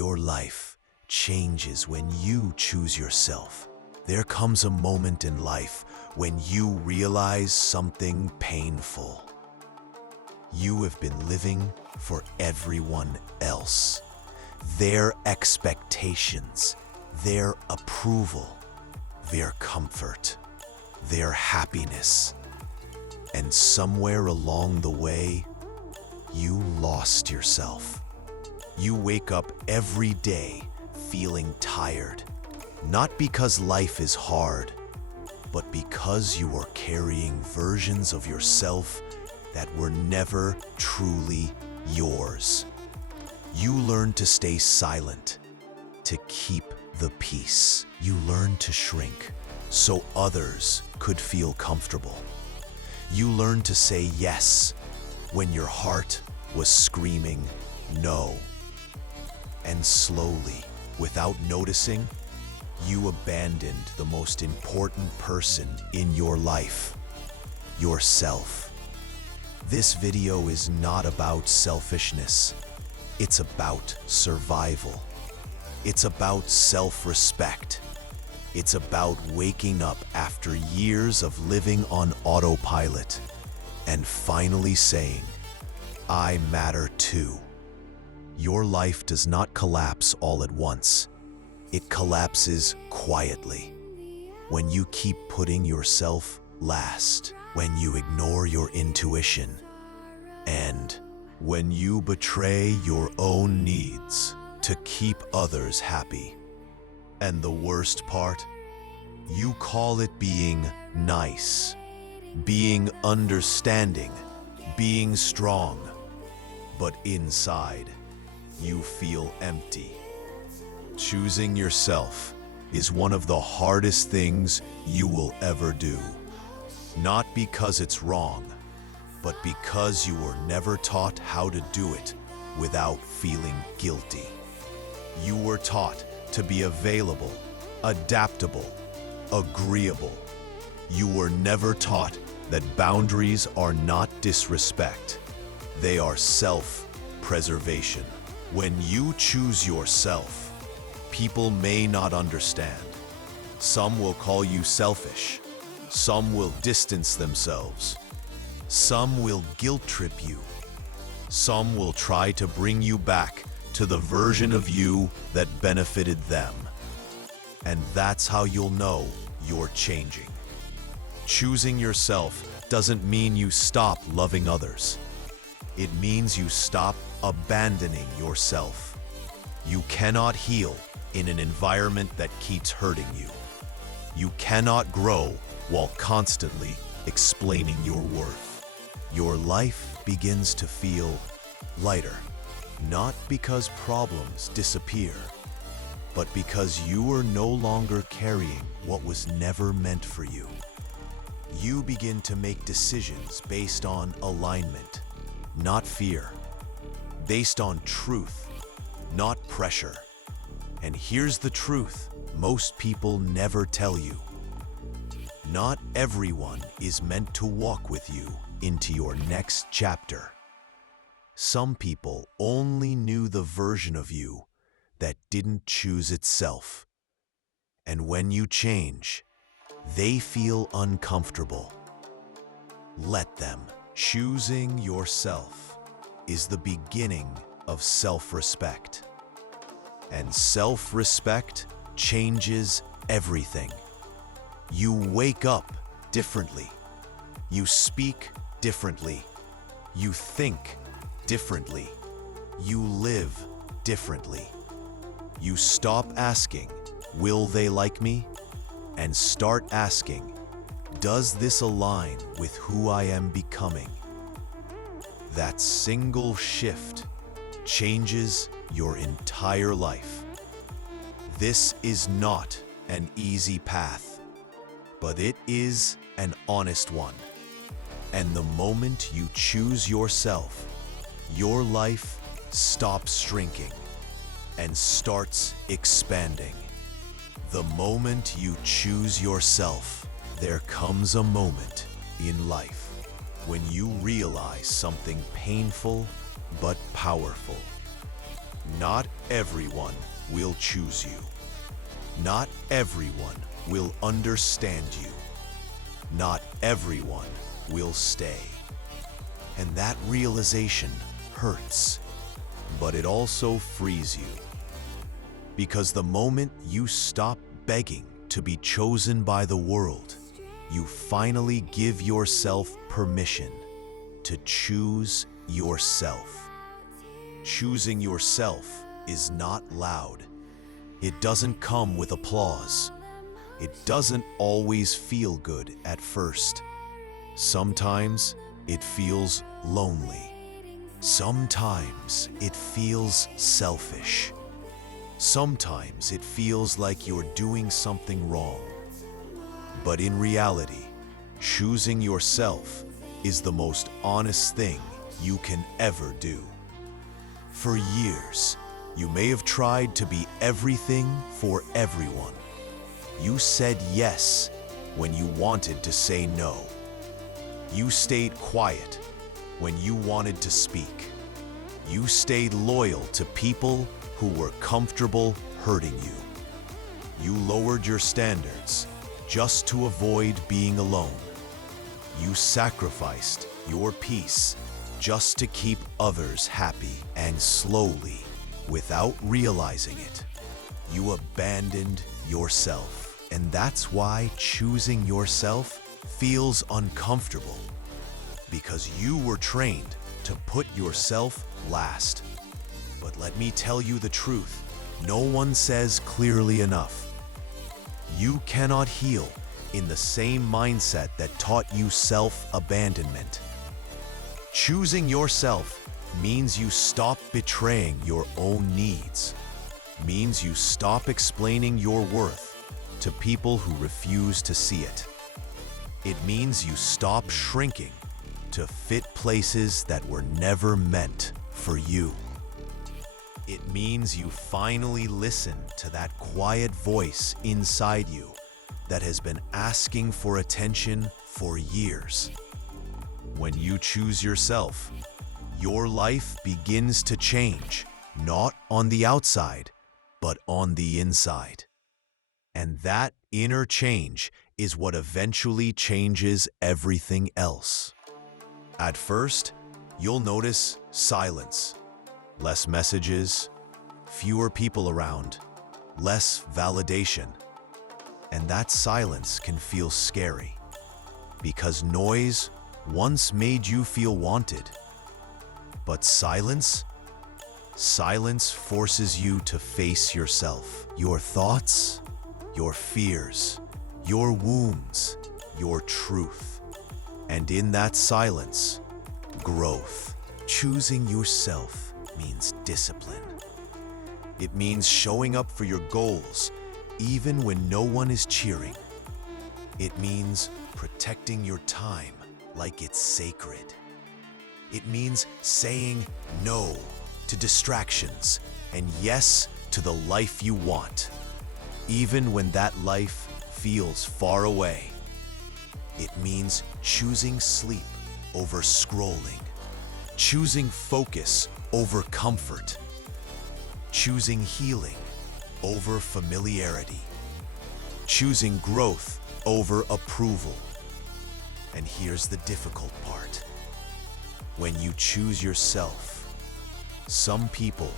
Your life changes when you choose yourself. There comes a moment in life when you realize something painful. You have been living for everyone else. Their expectations, their approval, their comfort, their happiness. And somewhere along the way, you lost yourself. You wake up every day feeling tired, not because life is hard, but because you are carrying versions of yourself that were never truly yours. You learn to stay silent, to keep the peace. You learn to shrink so others could feel comfortable. You learn to say yes when your heart was screaming no. And slowly, without noticing, you abandoned the most important person in your life, yourself. This video is not about selfishness. It's about survival. It's about self-respect. It's about waking up after years of living on autopilot and finally saying, I matter too. Your life does not collapse all at once. It collapses quietly. When you keep putting yourself last, when you ignore your intuition, and when you betray your own needs to keep others happy. And the worst part? You call it being nice, being understanding, being strong. But inside, you feel empty. Choosing yourself is one of the hardest things you will ever do. Not because it's wrong, but because you were never taught how to do it without feeling guilty. You were taught to be available, adaptable, agreeable. You were never taught that boundaries are not disrespect. They are self-preservation. When you choose yourself, people may not understand. Some will call you selfish. Some will distance themselves. Some will guilt trip you. Some will try to bring you back to the version of you that benefited them. And that's how you'll know you're changing. Choosing yourself doesn't mean you stop loving others. It means you stop abandoning yourself. You cannot heal in an environment that keeps hurting you. You cannot grow while constantly explaining your worth. Your life begins to feel lighter, not because problems disappear, but because you are no longer carrying what was never meant for you. You begin to make decisions based on alignment, not fear, based on truth, not pressure. And here's the truth most people never tell you. Not everyone is meant to walk with you into your next chapter. Some people only knew the version of you that didn't choose itself. And when you change, they feel uncomfortable. Let them. Choosing yourself is the beginning of self-respect. And self-respect changes everything. You wake up differently. You speak differently. You think differently. You live differently. You stop asking, will they like me? And start asking, does this align with who I am becoming? That single shift changes your entire life. This is not an easy path, but it is an honest one. And the moment you choose yourself, your life stops shrinking and starts expanding. The moment you choose yourself, there comes a moment in life when you realize something painful but powerful. Not everyone will choose you. Not everyone will understand you. Not everyone will stay. And that realization hurts, but it also frees you. Because the moment you stop begging to be chosen by the world, you finally give yourself permission to choose yourself. Choosing yourself is not loud. It doesn't come with applause. It doesn't always feel good at first. Sometimes it feels lonely. Sometimes it feels selfish. Sometimes it feels like you're doing something wrong. But in reality, choosing yourself is the most honest thing you can ever do. For years, you may have tried to be everything for everyone. You said yes when you wanted to say no. You stayed quiet when you wanted to speak. You stayed loyal to people who were comfortable hurting you. You lowered your standards just to avoid being alone. You sacrificed your peace just to keep others happy, and slowly, without realizing it, you abandoned yourself. And that's why choosing yourself feels uncomfortable, because you were trained to put yourself last. But let me tell you the truth, no one says clearly enough. You cannot heal in the same mindset that taught you self-abandonment. Choosing yourself means you stop betraying your own needs, means you stop explaining your worth to people who refuse to see it. It means you stop shrinking to fit places that were never meant for you. It means you finally listen to that quiet voice inside you that has been asking for attention for years. When you choose yourself, your life begins to change, not on the outside, but on the inside. And that inner change is what eventually changes everything else. At first, you'll notice silence, less messages, fewer people around, less validation. And that silence can feel scary, because noise once made you feel wanted. But silence forces you to face yourself, your thoughts, your fears, your wounds, your truth. And in that silence, growth. Choosing yourself means discipline. It means showing up for your goals, even when no one is cheering. It means protecting your time like it's sacred. It means saying no to distractions and yes to the life you want, even when that life feels far away. It means choosing sleep over scrolling, choosing focus over comfort, choosing healing over familiarity, choosing growth over approval. And here's the difficult part. When you choose yourself, some people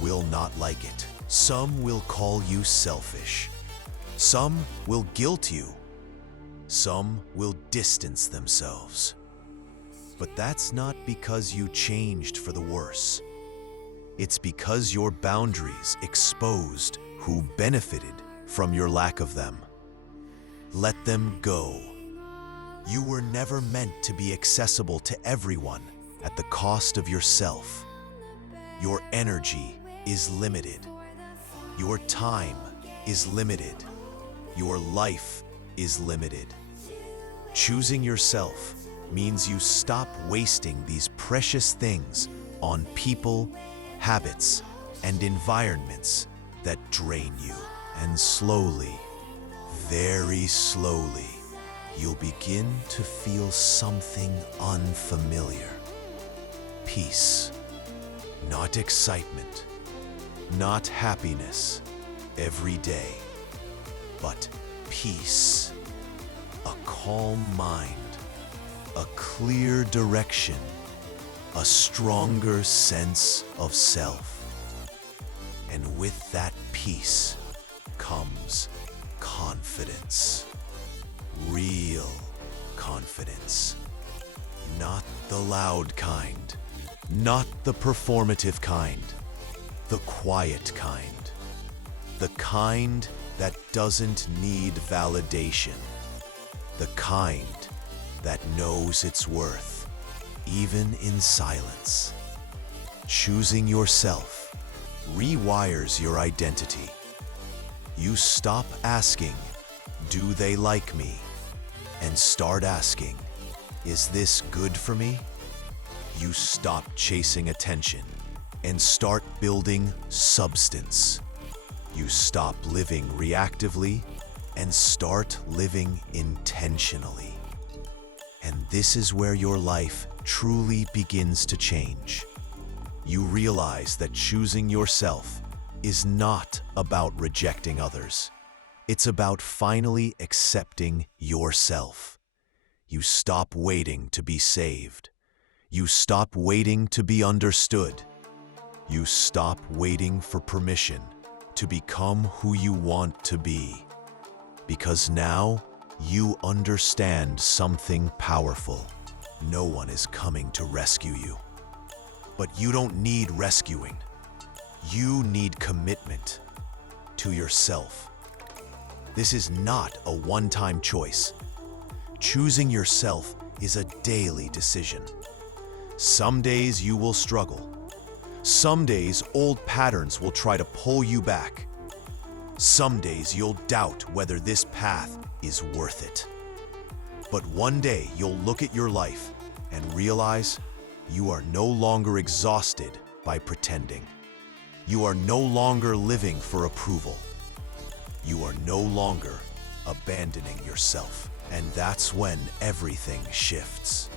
will not like it. Some will call you selfish. Some will guilt you. Some will distance themselves. But that's not because you changed for the worse. It's because your boundaries exposed who benefited from your lack of them. Let them go. You were never meant to be accessible to everyone at the cost of yourself. Your energy is limited. Your time is limited. Your life is limited. Choosing yourself means you stop wasting these precious things on people, habits, and environments that drain you. And slowly, very slowly, you'll begin to feel something unfamiliar. Peace, not excitement, Not happiness every day, but peace, a calm mind, a clear direction, a stronger sense of self. And with that peace comes confidence. Real confidence. Not the loud kind, not the performative kind, the quiet kind. The kind that doesn't need validation. The kind that knows its worth, even in silence. Choosing yourself rewires your identity. You stop asking, "Do they like me?" and start asking, "Is this good for me?" You stop chasing attention and start building substance. You stop living reactively and start living intentionally. And this is where your life truly begins to change. You realize that choosing yourself is not about rejecting others. It's about finally accepting yourself. You stop waiting to be saved. You stop waiting to be understood. You stop waiting for permission to become who you want to be. Because now you understand something powerful. No one is coming to rescue you. But you don't need rescuing. You need commitment to yourself. This is not a one-time choice. Choosing yourself is a daily decision. Some days you will struggle. Some days old patterns will try to pull you back. Some days you'll doubt whether this path is worth it. But one day you'll look at your life and realize you are no longer exhausted by pretending. You are no longer living for approval. You are no longer abandoning yourself. And that's when everything shifts.